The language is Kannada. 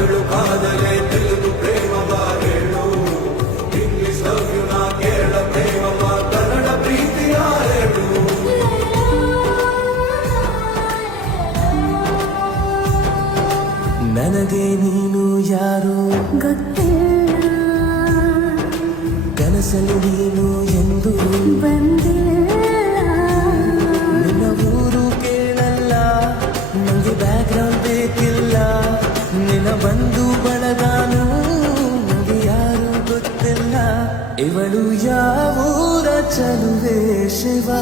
ಬೇಕಾದಲೆ ತೆಲುಗು ಪ್ರೇಮವ ಹೇಳು ಇಂಗ್ಲಿಷ್ ಲವ್ ಯು ನಾ ಕೇರಳ ಪ್ರೇಮವ ಕನ್ನಡ ಪ್ರೀತಿಯ ಹೇಳು. ನನಗೆ ನೀನು ಯಾರು? ಗೊತ್ತಿಲ್ಲ. ಕನಸಲು ನೀನು ಎಂದು? ಬಂದಿಲ್ಲ. ನಿನ್ನ ಊರು ಕೇಳಲ್ಲ. ನನಗೆ ಬ್ಯಾಕ್ಗ್ರೌಂಡ್ ఎవడు యావూర చలువే శివా?